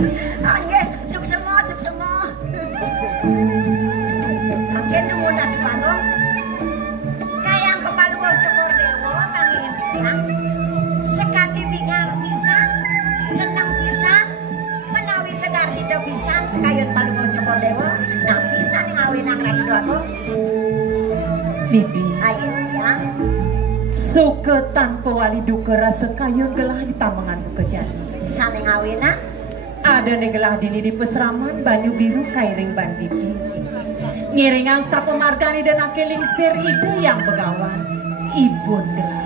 Nggih, suksema, suksema. Anggen nuwun Ratu Bagong. Kayang kepaluh Cokor Dewa pangihin titiang. Sekati bingar pisan, seneng pisan, menawi tegar dida pisan kayun paluh Cokor Dewa. Nah pisan ngawinang Ratu Bagong. Bibi. Ayo titiang. Suke tanpa wali duka rasa kayun gelah di tamangan duka jani. Sane ngawina ada negelah dini di peseraman banyu biru kairing ban bibi. Ngiringan sapa margani dan ake lingsir ide yang begawan. Ibun gelah.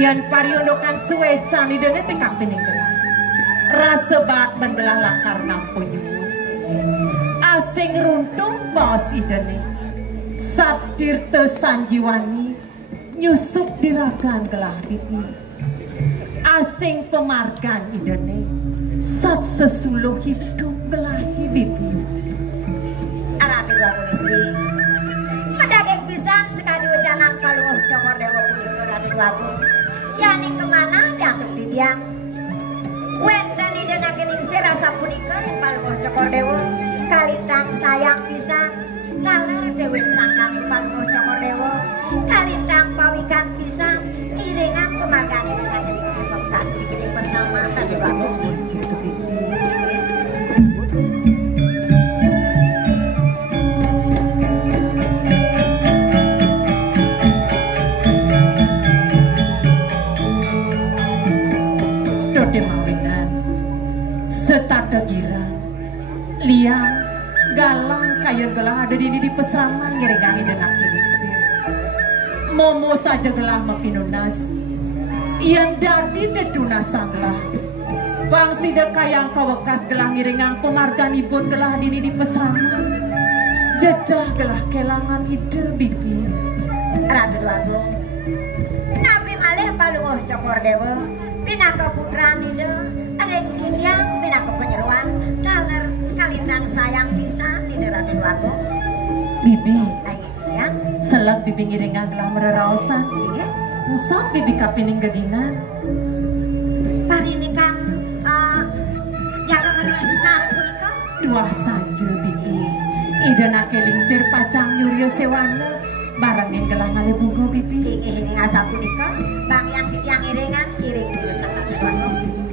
Ian pariondokan suwecan idene tekap pening gelah. Rasa bat bengelah lakar nampu nyuwun. Asing runtung bos idene. Satir tesanjiwani. Nyusup dirakan gelah bibi. Asing pemargan idene. Sat sesuluh hidup gelah bibi. Ratu Bagong istri. Medageng pisan sekali wajanan paluh Cokor Dewa punika Ratu Bagong. Yani kemana datuk didiang. Wenten idenake lingsir rasa punika paluh Cokor Dewa. Kalintang sayang pisan. Taler dewi sangkani paluh Cokor Dewa. Kalintang pawikan pisan. Iringan pemargane idenake lingsir pemkas sedikit pesama Ratu Bagong. Setata girang, liang, galang kaya gelah ada di peseraman ngerengangi dan akiliksir. Momo saja gelah mapinunas, ian dadi dedunasang gelah. Bangsi de kayang kawekas gelah ngiringang pemargan ibun gelah di peseraman. Jejah gelah kelangan ide bibi. Ratu Bagong, nabi malih paluh Cokor Dewa, pinaka putra ide. Adeng didiang pinaka penyeruan taler kalintang sayang pisan di Ratu Bagong. Bibi, Ayo didiang. selak bibi ngiringan gelah mereraosan. Iya. Ngesok bibi kapining gedinan. Parini kan jaga ngerasinar punika. Dua saja bibi. Ida nake lingsir pacang nyuryo sewana. Barangin gelah ngale bunga bibi. Ini ngasa punika. Bang yang didiang iringan iring dulu sang Ratu Bagong.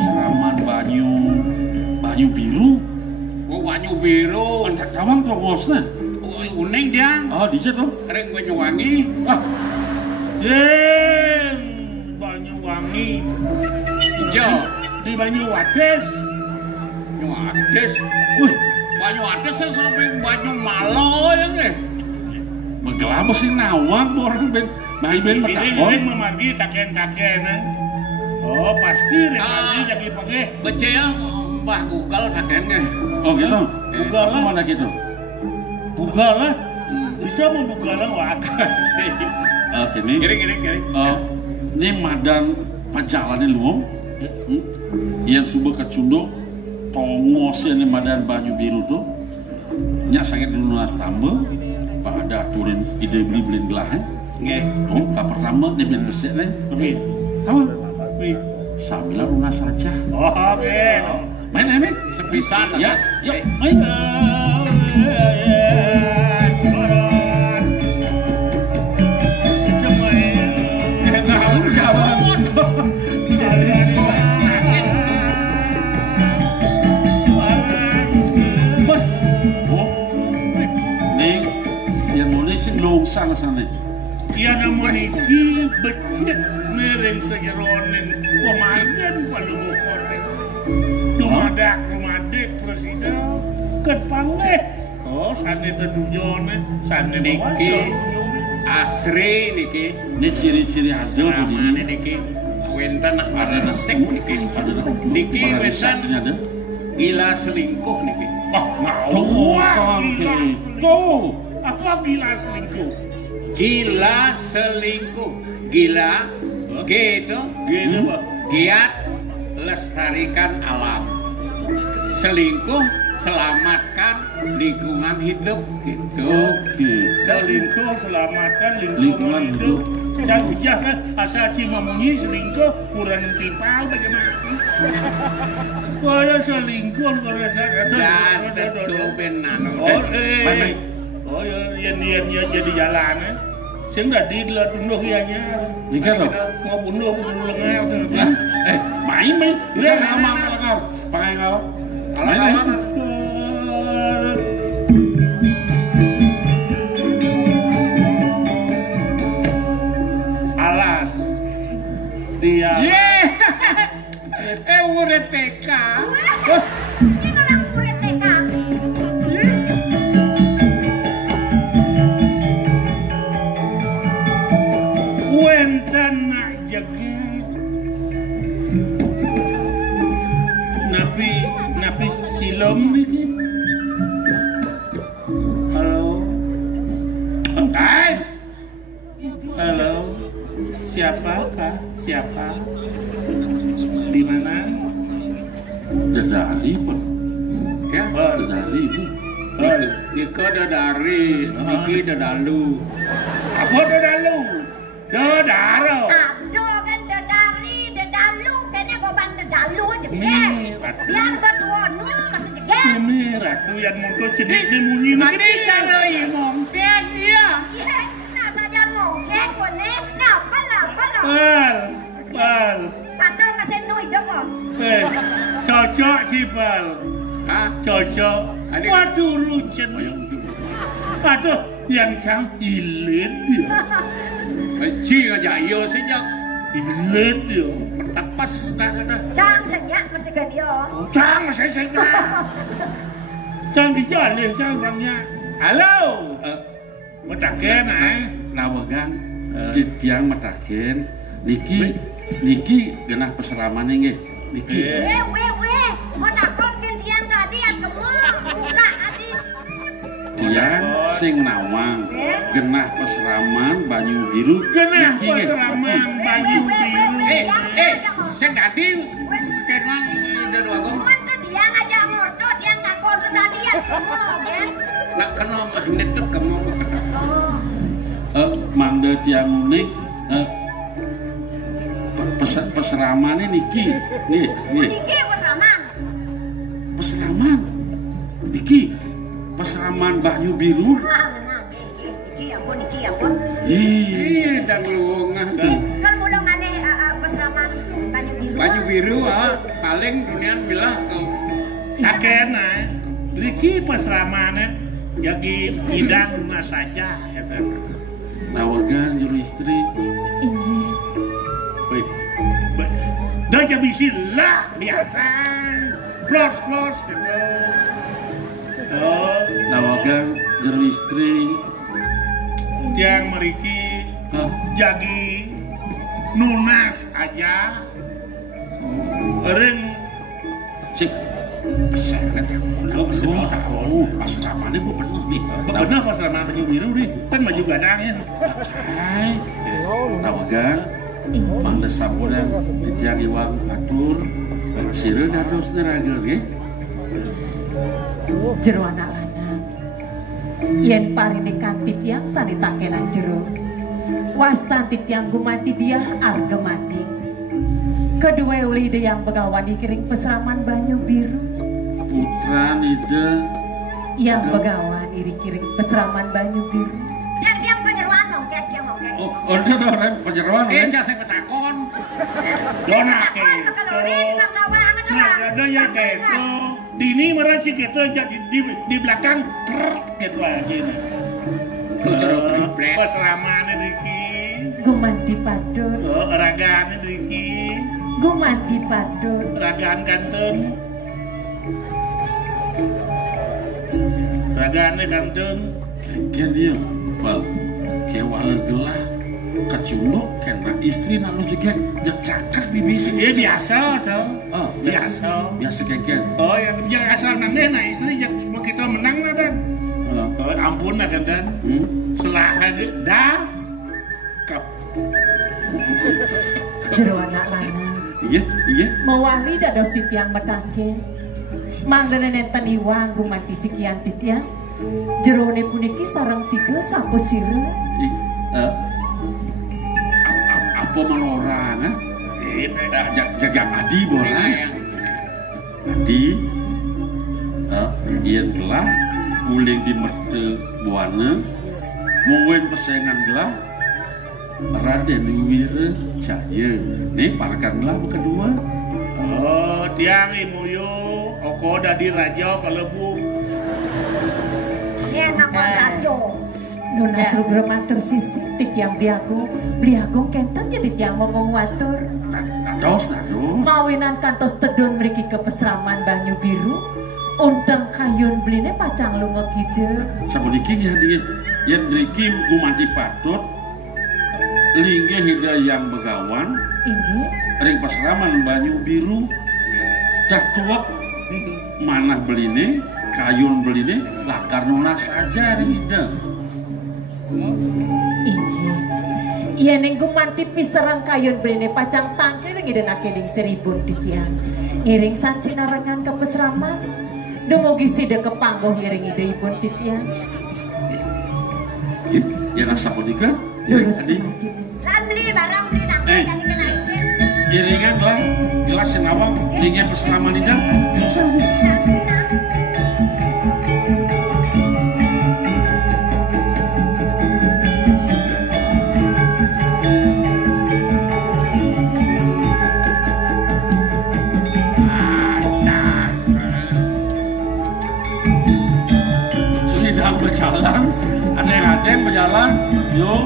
peseraman banyu biru. Oh, banyu biru. Antak tawang tongosna. Oh, uning dia. Oh, di situ. Reng Banyuwangi. Ah. Deng Banyuwangi. Ijo Di Banyuwades. Banyuwades. Wih, Banyuwades sampai Banyumalo ya nggih. begelah sih nawang orang ben main ini memargi taken-taken. Oh, pasti rekali jadi pakai Becel Mbah Google kakeknya. Oh gitu? Bugal lah. Mana gitu? bugal lah. Bisa mau bugalan wadah sih. Gini. Kiri. Ini madan pajalannya luang. Yang subuh kecunduk tongos ini madan banyu biru tuh. Nya sangat dulu tambah. Pak ada aturin ide beli gelahan. Nggih. Oh, pertama dia bilang resep nih. Oke. Apa? Sambil lunas saja. Oh, oke. Main ini? Sepisan Ya, yuk main. Ya namun iki becet mereng sejeroning pemagan paluh korek. Rumadek presiden ketpanggih. Oh, sane tedujone, sane Niki asri niki. Ini ciri-ciri ada Namane niki wenten ada resik niki. Niki wesan gila selingkuh niki. Wah, Tuh, tuh. Apa gila selingkuh? Gila selingkuh. Gila gitu. Gitu, Pak. Giat lestarikan alam. Selingkuh selamatkan lingkungan hidup gitu. Oke. Selingkuh selamatkan Lingkungan lingkungan hidup. hidup. Dan jangan asal cuma munyi selingkuh kurang tipal bagaimana? Kalau selingkuh kalau Dan tentu benar. Oh ya jadi jalan ya. Saya nggak digelar tunduh ianya. Ikan loh. Mau bunuh lengan. Main. Jangan ngomong kau. Pakai kau. Main. Alas dia. Murid TK. Ini orang murid TK. Wenten nak jaga. Napi silom ni. Halo. Guys. Halo. Siapakah? Siapa? Di mana? Dedari pak. Ya, Dedari bu. Ika dadari, Niki dadalu. Apa dadalu? Dadaro. Aduh kan dedari, dedalu, kayaknya goban dedalu aja Nih, ke. Ratu. Biar berdua masih juga. Ini ratu yang mau cedik di munyi Nanti cara mungkin ya. Iya, nak saja mungkin kone, nak pala. Pal. Patro masih nui dong. Cocok sih pal. Hah? Cocok. Adik. Waduh runcen. Aduh, yang cang ilit dia. Ci aja yo sejak Ilit dia. tepas dah. Cang senyak masih kan yo. Cang saya. Cang dijalin cang orangnya. Halo. Metaken Nawagan. Tiang matakin. Niki genah peseraman nggih. Niki. Weh, mau takon kan tiang tadi at kamu buka adi. Tiang sing nawang. Genah peseraman banyu biru. Genah Niki, nggih. peseraman baju biru. Saya tadi kenang dari aku. Mantu dia ngajak morto, dia takon tadi at kamu kan. Nak kena magnet tuh kamu. Oh, Manda tiang nik. Peseramannya Niki. Nih. Niki peseraman. Peseraman. Niki. Peseraman banyu biru. Menang. Niki ampun. Ih. Dan lu Kan mulai ngalih peseraman banyu biru. baju biru paling dunia bilang kau. Taken Riki peseramannya jadi tidak rumah saja. Nawagan juru istri. Ini Dah jadi sila biasa. Plus gitu. Oh, Nawagan juru istri. yang meriki Hah? jadi nunas aja. Ring Cik. Pesannya tak tahu. Peseramannya bu bener nih. benar peseraman baju biru nih. Kan baju gadangnya. Hai. Nawagan. Mangda saburan titiang iwang atur. Sireu dados neragel nggih. jero anak lanang. Yen parine kanthi tiyang sanitakenan jero. Wastan tiyang gumanti dia arga mati. Kedua uli ide yang begawani kiring peseraman banyu biru. Putra nida. Yang begawan iri kiring peseraman banyu biru. Yang penyeruan nongket dia ngongket. Oh, orang penjeroan kan? Jangan saya ketakon. Donake. Kelurin dengan tawa amat Nah, ada yang gitu. Dini merasa gitu jadi di belakang gitu aja nih. Lu cara beli plan. Peseraman Riki. Gumanti padut. Oh, ragane Riki. Gumanti padut. Ragaan kantun. Ragane kantun. Kengken dia, bal, kewala gelah, kacundok, kena istri nak lu juga cakak di bisi. Biasa toh. Oh, biasa. Biasa kengken. Oh, yang jangan asal nang istri jangan kita menang lah dan. Oh, ampun lah kan dan. Selahan dah. Kap. Jero anak lanang. Iya. Mawali dados titiang medake. Mang dene nenten iwang gumanti sikian titiang. Jerone puniki sareng 3 sampun sira. Apa malorang ah? Jaga adi boleh. Adi iyan gelah uling di merte buana mungkin pesengan gelah Raden Wira Cahya. Nih parakan gelah kedua. Oh, tiang imuyo oko dadi raja kalebu. Ya ngapa rajo. Nona suruh matur sisi tik yang beliagung kenten jadi tiang ngomong watur. Nados. Mawinan kantos tedon mriki ke pesraman Banyu Biru. Undang kayun beline pacang lunga kijel. Sabuniki ya dia. Yang mriki gumanti patut. Lingga hidayang begawan. Inggih. Ring pesraman Banyu Biru. Catuak manah beline. Kayun beline lakar nona saja rida. Inggih. Iya ning gumanti piserang kayun beline pacang tangke ning idenake ling seribun titiang. Ngiring san sinarengan ke pesraman. Dumugi sida kepanggoh ngiring ide ibun titiang. Ya nasa podika. Lurus Tadi. Lan beli barang beli nang jadi kena isin. Iringan lah gelas senawang dingin pesraman lidah. Berjalan, ada yang berjalan, yuk.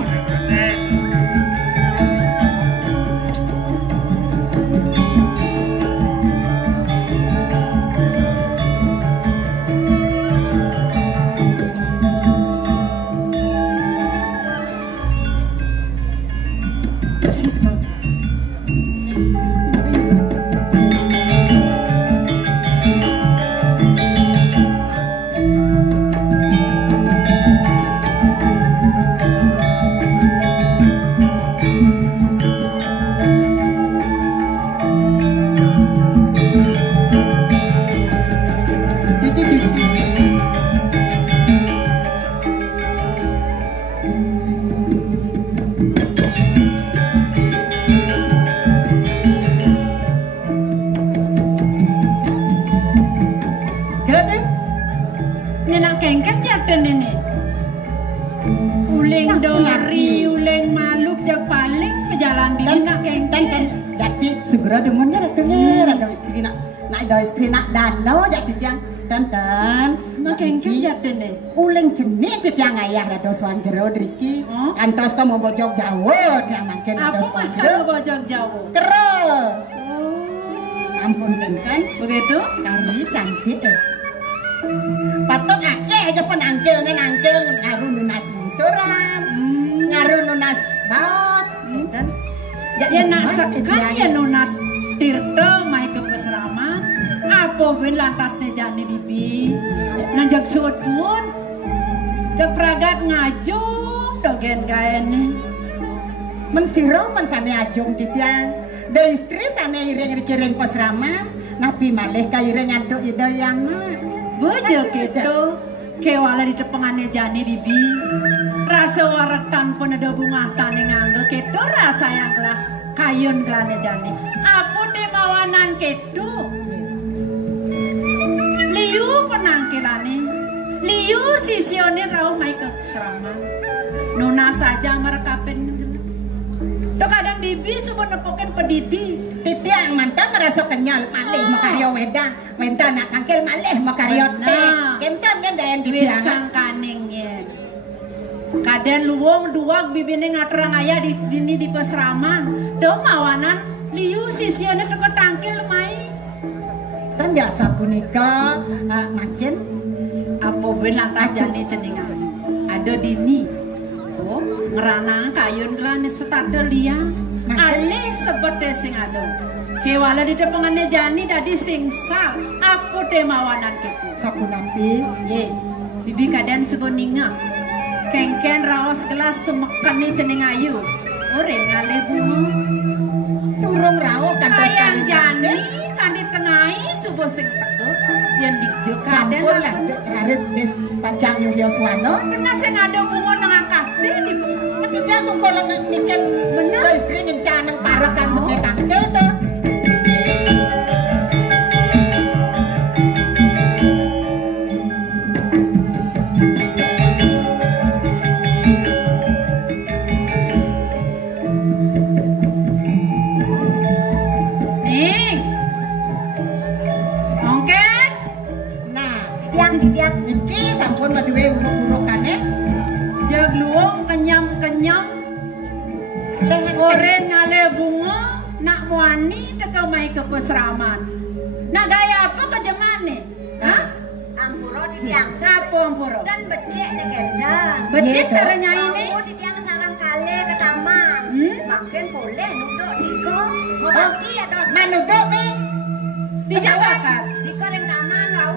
Istri nak dano jadi tiang tenten makin kerja dene uling jenis tiang ayah rado swanjero driki kantos kamu bojok Jawa tiang makin rado swanjero bojok Jawa kero ampun kenten begitu kari cantik patut ake aja penangkil ngaru nunas lingsuran ngaru nunas baos kenten ya nak sekat ya nunas Tirta mai ke pesrama apa ben lantasnya jani bibi nanjak suut suun jak pragat ngajung dogen gaene mensiro mensane ajung titiang de istri sane iring pesrama napi malih ka iring antuk idayana beje gitu kewala di tepengane jani bibi rasa warak tanpa ada bunga tani nganggo gitu rasa yang lah kayun kelane jani apa mawanan kedo liu penangkilane liu sisionir rau mai ke serama nona saja merekapen to kadang bibi subuh nepoken pedidi titi yang mantan merasa kenyal malih makaryo weda nak kangkil malih makaryo teh kentan yang gayan titi sang kaning yen Kaden luwung duag bibine ngaterang ayah di dini di pesraman. Do mawanan liu sisiane teko tangkil mai. Kan jasa punika makin Apa belang tas jani ceningan. Ada dini. Oh, ngeranang kayun kelan setade lia. Ale sebete sing ada. Kewala di tepengane jani tadi singsal. Apa temawanan keku. sapunampi Ye, bibi kadan segoninga. Kengken raos kelas semekan ni cening ayu. Ore ngale bunga. durung rawuh kan Ayang jani kan ditengahi subuh sing teko yang dijek kaden. sampun lah raris bis pacang Yoswana. Bener sing ada bunga nang akade di pesawat. Ketika tunggu lengan niken Bener. istri ngencaneng parakan sebenarnya tangkel tuh. Ning. Ongket. Nah, Didiang. iki sampun maduwe uruk-urukane. Jag luong kenyam-kenyam. Lengan Oren ngale bunga nak wani teka mai ke peseraman. Nak gaya apa ke jemane? Hah? Ampuro didiang. Apa ampuro? Dan becek nih gendang. Becik Iya, caranya ini? Mau didiang sarang kali ke taman. Makin boleh nuduk diko. Mau nanti ya dosa. manuduk nih. Dijabakan. Diko yang taman lau.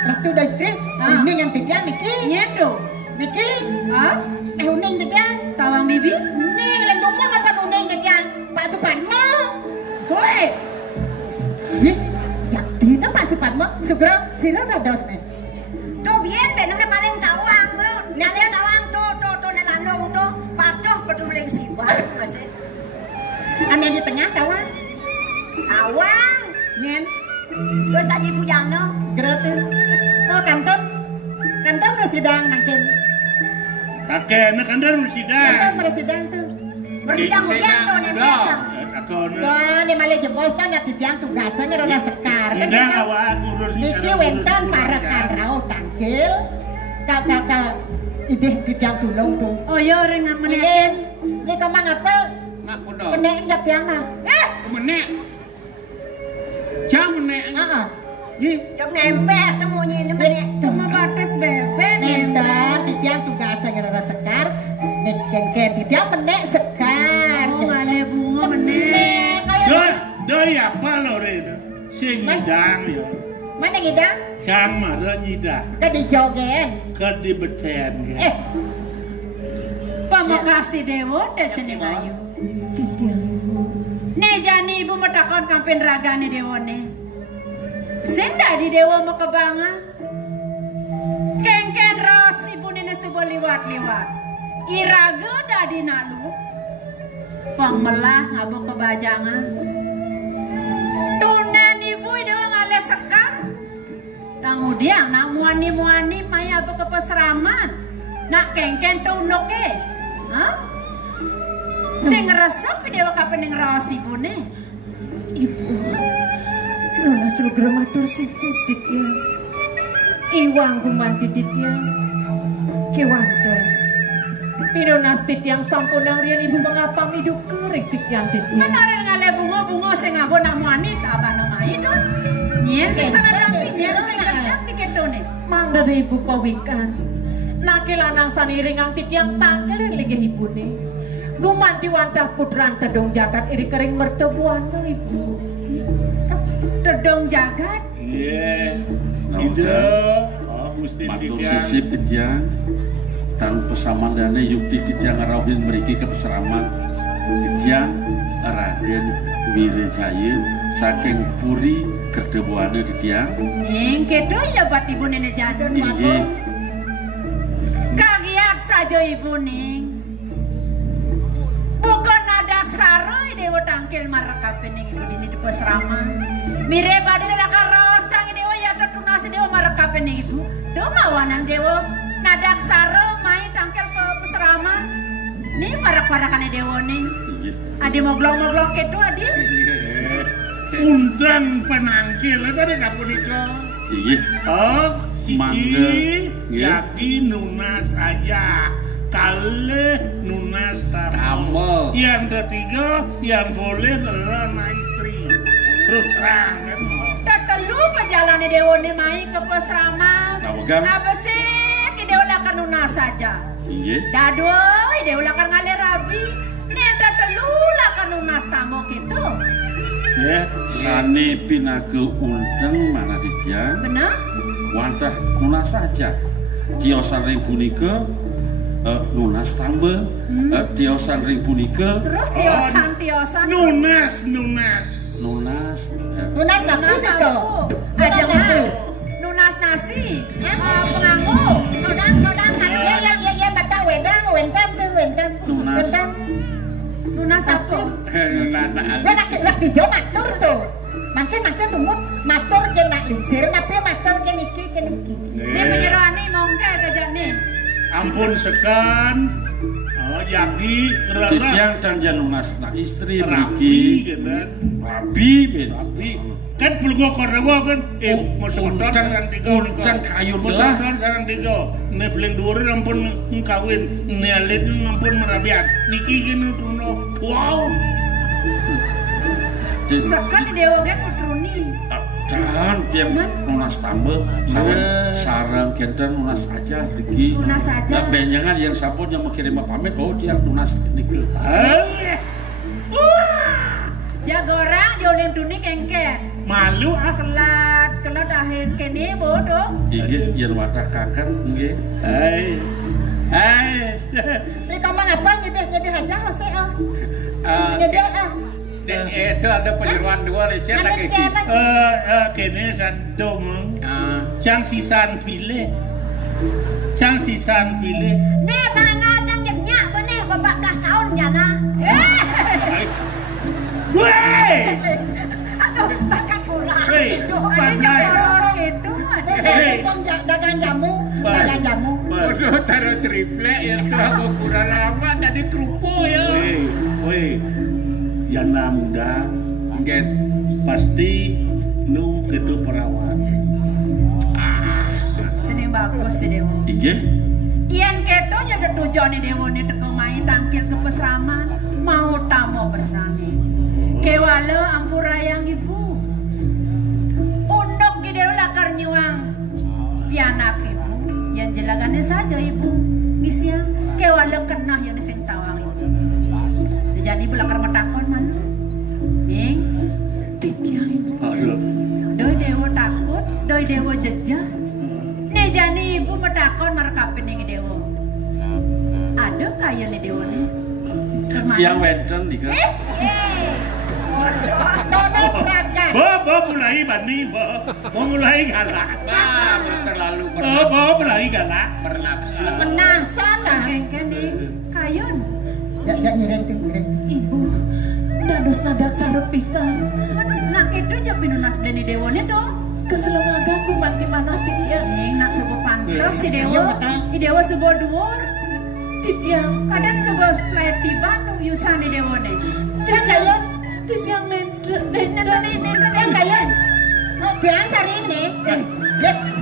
Ratu dan istri, Ah. uning yang tiga niki. Nyedo. Niki, Hah? uning tiga. Tawang bibi? Uning, lendungmu apa uning tiga? Pak Suparno. Hoi. Nih, ya kita Pak Suparno, segera sira dados nih. Tuh biar benungnya paling tawang bro. Paling tawang tuh nelandong tuh. Patuh peduling sibang masih. Ane di tengah kawan. Tawang. Nyen, Gue saji pujano. gratis. Oh kantor residang makin. Kakek nak kandar Kantor bersidang. residang tuh. Bersidang hujan tuh nempel. Aku Wah, ini malah jebos kan ya tiang tugasnya rada sekar. Kan tidak kita- awak urus. Niki wentan para karau tangkil. Kal ideh tiang tulung tuh. Oh ya orang ngan meneh. Mungkin, ini kamang apa? Nak kudo. Penek jak tiang mah. Menek. Jam menek. Ah, Ye. Jok nempel temunya ini menit. Cuma batas bebek. nentan tiang tugasnya rada sekar. Ken tiang menek sekar. Oh ngale bunga meneh. Menek kayak Doi, doi apa lo itu? Sing nyidang ya. mana ngidang? Sama lo nyidang. Ke di jogen. Ke di beten. Pamakasih dewo teh cening ayu. Titiang ibu. Nih jani ibu metakon kampen ragane dewo nih. Senda di dewa mau kebangan. Kengken ros ibu nene sebuah liwat-liwat. Iraga dadi nalu. Pangmelah ngabuk kebajangan. Tunen ibu dewa ngale sekar. Kemudian nak muani-muani maya apa ke peseraman. Nak kengken tunoke. Hah? Sing ngeresep dewa kapan yang ros ibu nih. Ibu, Nona Sugra matur sisidik ya. Iwang gumantidit ya. Kewanten. Pinonastit yang sampun ang rian ibu mengapa miduk kering sikian dit ya. Menarik ngale bunga-bunga sing ngabon nak muani abang nama itu. Nyen sing sangat dampi, nyen sing kerjang diketone. Mangga dari ibu pawikan. Naki lanang saniring ang titiang tangkel yang ligih ibu nih. Gumanti wantah putran tedong jagat iri kering mertebuan no ibu. Tedong jagat. Iya. Nah, Ide. Oh, mesti Matur tiga. sisip titiang. Tan pesaman dane yukti titiang ngarauhin meriki ke peseraman. Titiang Raden Wirejaya saking Puri kerdebuane titiang. Ning kedo ya bat ibu nenek jadon Inggih. kagiat saja ibu ning. Bukan nadak saroi dewa tangkil marakapen ning ibu ini di peseraman. Mire badele lakarosang dewa ya tetunasi dewa marakapen ning ibu. Do mawanan dewa nadak saro main tangkil ke peseraman. Nih parak-parakane dewa nih. Inggih. Adi moglong-moglong kedo adi. Undang penangkil pada kapun itu. Inggih. Oh, Mangga. siki Nggih. yaki nunas aja. kalih nunas tambo. Yang ketiga yang boleh adalah anak istri. Terus terang kan. Telu perjalanan Dewone main ke pesraman. Apa sih? Dewa lakar nunas saja. Iya. Dadoi Dewa lakar ngalir rabi. Neda telu lakar nunas tamu gitu. Ya, sane pinake unten mana ditya. Bener? Wantah nunas saja. Tiosan ring punika nunas tambah. Tiosan ring punika. Terus tiosan. Nunas. Nunas apa itu? Aja mah. Nunas nasi. Penganggu. Sodang Ya, baca wentan. Nunas apa? Nunas nak. Nak hijau matur tuh. Makin tumbuh matur ke nak lingsir, napi matur ke niki. Ini penyerani mongke kerja nih. Ampun sekan. Jadi Tiang dan nunas nak istri rapi biki. gitu. Rapi. Kan pelgo korewa kan masuk kotor sarang tiga uncang kayu masuk kotor sarang tiga ne beling dhuwur ampun ngkawin ne alit ampun merabian niki kene tuno wow Sekan Dewa kan utruni. Dan tiang nunas tambah sarang kenten nunas aja biki. Nunas saja. Nah, benjangan yang sapun yang mengirim pamit bahwa tiang nunas nike. Jaga orang jolin tuni kengken. malu Kelat akhir kene bodoh. Inggih yen wadah kakak nggih. Ini kamu ngapa nyedih aja lo sih nyedih Itu ada penyeruan dua lecet lagi sih. kene sandom cang sisan pilih Nih bangga cang nyak benih bapak 12 tahun jana. Weh Aduh bahkan kurang Hei, itu. Ada jempol gitu. dagang jamu Waduh, taruh triplek ya tuh kurang lama jadi kerupuk ya. weh jana muda Mungkin pasti nu gitu perawat. Jadi bagus sih Dewa. Inggih. Ian keto jaga tujuan Dewa nih teko main tangkil ke pesraman mau tamu pesani. Kewalo ampurayang ibu. Unok di Dewa lakar nyuang pianak ibu. Yang jelagannya saja ibu. Nisiang kewalo kena yang sing tawang ibu. Jadi belakar matakon mana? Titya ibu. Doi Dewa takut, doi Dewa jejak. Nih jani ibu matakon marekapin ning Dewa. Ada kaya nih Dewa nih. Tiang wenten nika. Sono praga Bo mulai bani bo mulai galak. terlalu Bo mulai galak. bernafsu. menasan lah Kengken nih kayun. ya ngiring Ibu, dados nadak sarep pisan. Nak itu aja pinunas deni Dewa nih dong. Keselengagaku manti mana Titya. Nak sebuah pantas si Iya, Dewa. betul. Si Dewa sebuah dhuwur. Titya, Kadang sebuah slide di Bandung yusan ni Dewa nih. Titya nenten. kayan biang saring nih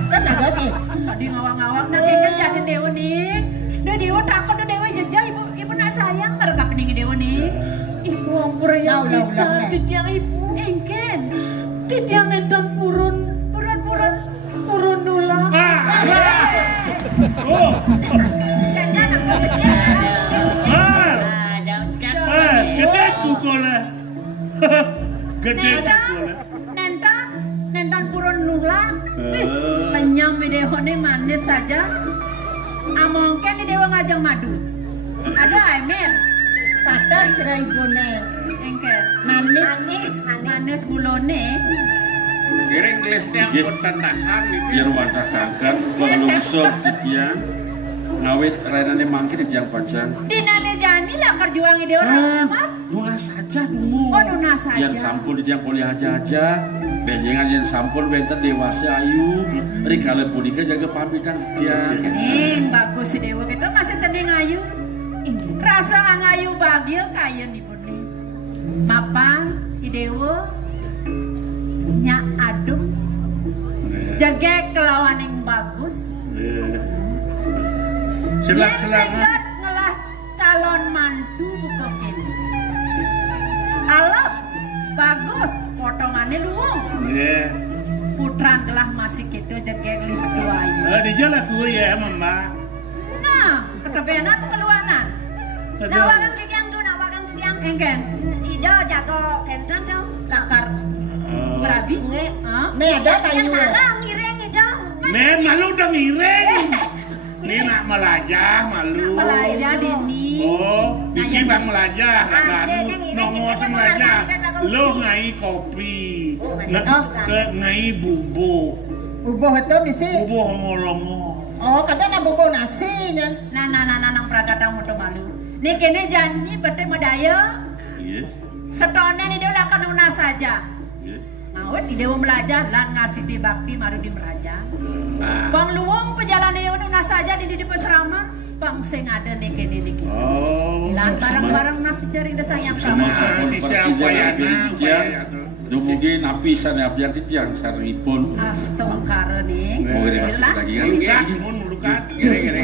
kan ada sih Tadi ngawang-ngawang nak kengken jadi Dewa nih. Dewa takut Dewa jejak ibu nak sayang merekap ning Dewa nih. Ibu ampura yang Laulah, bisa. laulah. Titya ibu. Engken. Titya nenten purun nula. Jana nak bekerja. Gede kukola. Gede kukola. Nentan purun nula. Penyam di Dewa nih manis saja. Amongken di Dewa ngajang madu. Ada Emir. patah cerai ibune Engken. Manis gulone. Giring gelisnya ampun tandahan Biar wadah kakak belungsok titian ngawit renane mangkir di tiang pajang. Dinane jani lah kerjuang Dewa rahmat. Nunas saja dulu. Oh, nunas saja. Yang sampul di tiang poli aja. Benjengan yang sampul benten dewasa ayu. Rikale punika jaga pamitan tiang. Bagus si Dewa kita masih cening ayu. Rasa ngayu bahagia kaya nih Budi. Mapan si Dewa nya adem. Jaga kelawan yang bagus. Selang-selangan. calon mantu bukokin. Alap, bagus, potongannya luung. Iya. Putran telah masih gitu jegek list tuayu. Di jalan gue ya mama. Nah, ketebenan keluanan. Nah wagang didiang tuh, nah wagang didiang. Engken, Ido jago kentan tuh. lakar berabi. Nge. Me ada Yang kayu. salah ngireng Ido. Nen malu udah ngireng. Ini nak melajah malu. Melajah Dini. Oh, Diki bang melajah. Artinya ngireng, Nongol ngireng melajah. kan bagus. Lo ngai kopi. Oh, ngai Ke ngai bubuk. Ubuh itu misi. Bubuk longo. Oh, kadang nak bubuk nasi nya. Nang prakadang mutu malu. Nih kene janji bete medaya. Iya. Setone nih dia akan lunas saja. Iya. Ngawet ide mau belajar lan ngasih di bakti maru di meraja. Bang luwung pejalan dia lunas saja di peseraman. Bang sing ada nih kene niki. Oh. Lan barang-barang nasi jaring desang yang Semua kamu. si siapa ya, mungkin api sana api yang titiang sarangipun. Astong karo nih. Mau masuk lagi kan? Lukat, mun lukat. Gere-gere.